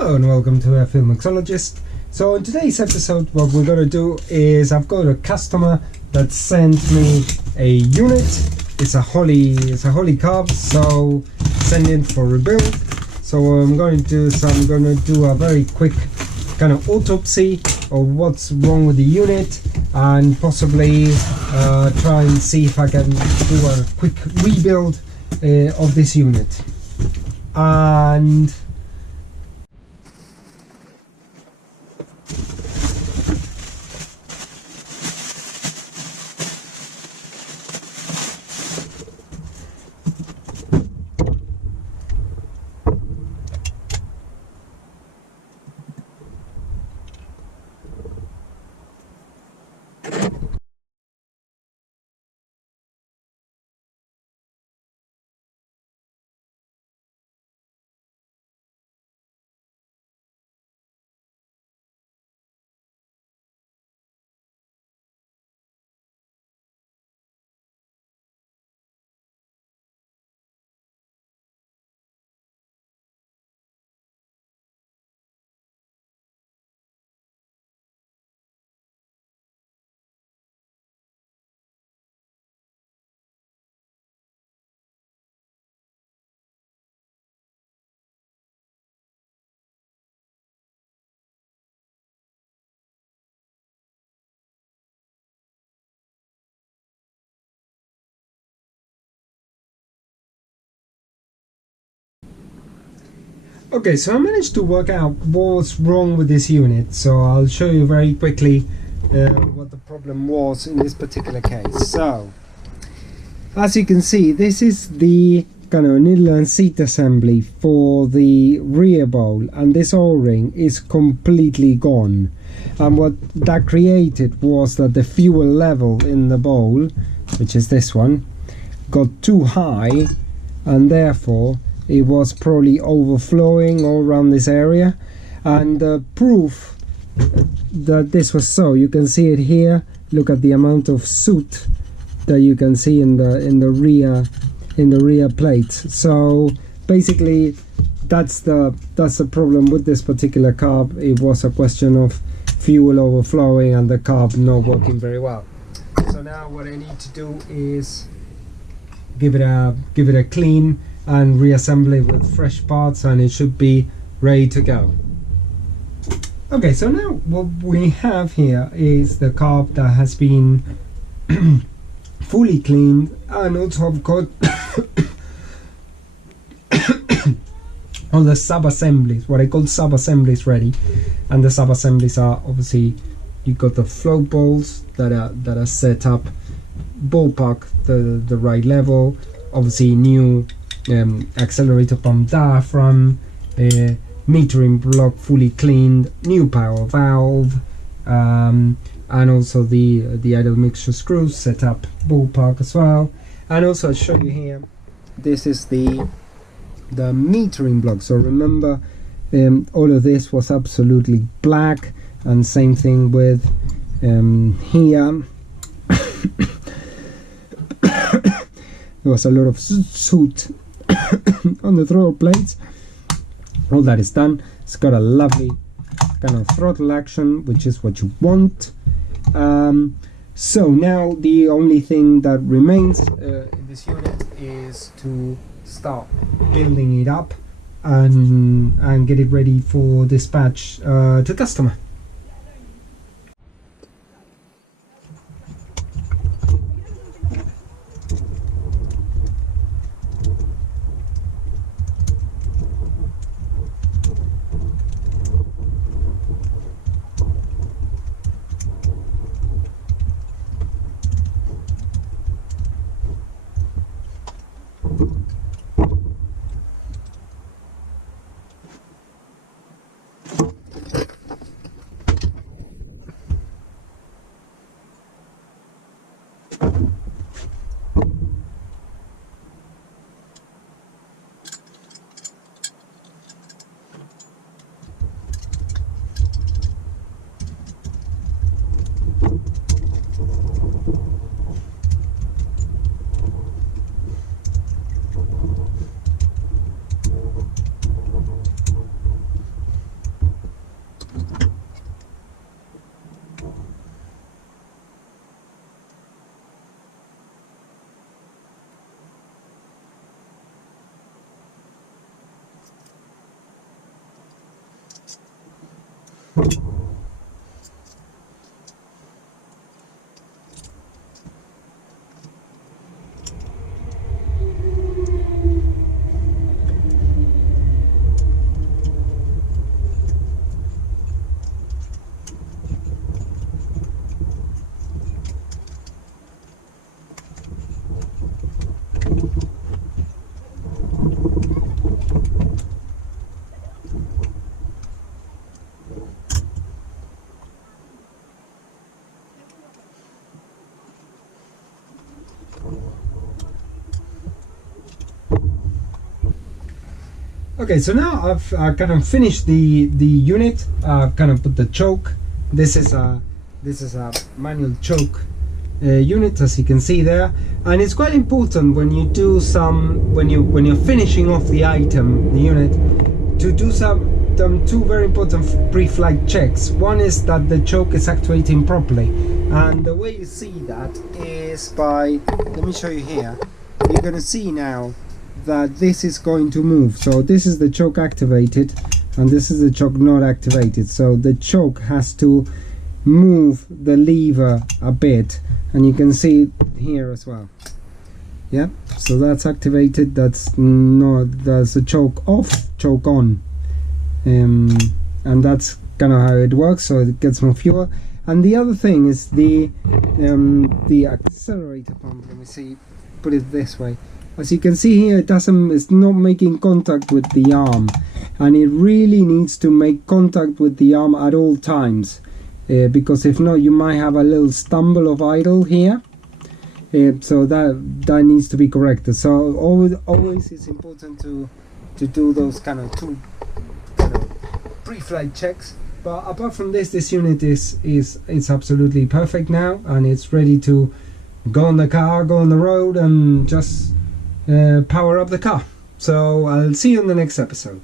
Hello and welcome to Mixologist. So in today's episode what we're going to do is I've got a customer that sent me a unit. It's a Holley Carb, so send in for rebuild. So I'm going to do a very quick kind of autopsy of what's wrong with the unit and possibly try and see if I can do a quick rebuild of this unit. And okay, so I managed to work out what's wrong with this unit, so I'll show you very quickly what the problem was in this particular case. So, as you can see, this is the kind of needle and seat assembly for the rear bowl, and this O-ring is completely gone. And what that created was that the fuel level in the bowl, which is this one, got too high, and therefore it was probably overflowing all around this area. And the proof that this was so, you can see it here. Look at the amount of soot that you can see in the rear plates. So basically that's the problem with this particular carb. It was a question of fuel overflowing and the carb not working very well. So now what I need to do is give it a clean and reassemble it with fresh parts, and it should be ready to go. Okay, so now what we have here is the carb that has been fully cleaned, and also I've got all the sub-assemblies, what I call sub-assemblies, ready. And the sub-assemblies are obviously, you've got the float balls that are set up ballpark the right level, obviously new accelerator pump diaphragm, metering block fully cleaned, new power valve, and also the idle mixture screws set up ballpark as well. And also I'll show you here, this is the metering block. So remember, all of this was absolutely black, and same thing with here. There was a lot of soot on the throttle plates. All that is done. It's got a lovely kind of throttle action, which is what you want. So now the only thing that remains in this unit is to start building it up and get it ready for dispatch to the customer. Okay, so now I've kind of finished the unit. I've kind of put the choke. This is a manual choke unit, as you can see there, and it's quite important when you do when you're finishing off the item, the unit, to do two very important pre-flight checks. One is that the choke is actuating properly, and the way you see that is by, let me show you here. You're going to see now that this is going to move. So this is the choke activated and this is the choke not activated, so the choke has to move the lever a bit, and you can see it here as well. Yeah, so that's activated, that's a choke off, choke on, and that's kind of how it works, so it gets more fuel. And the other thing is the accelerator pump. Let me see, put it this way. As you can see here, it's not making contact with the arm, and it really needs to make contact with the arm at all times, because if not, you might have a little stumble of idle here. So that needs to be corrected. So always it's important to do those kind of two pre-flight checks. But apart from this unit is absolutely perfect now, and it's ready to go on the car, go on the road, and just power up the car. So I'll see you in the next episode.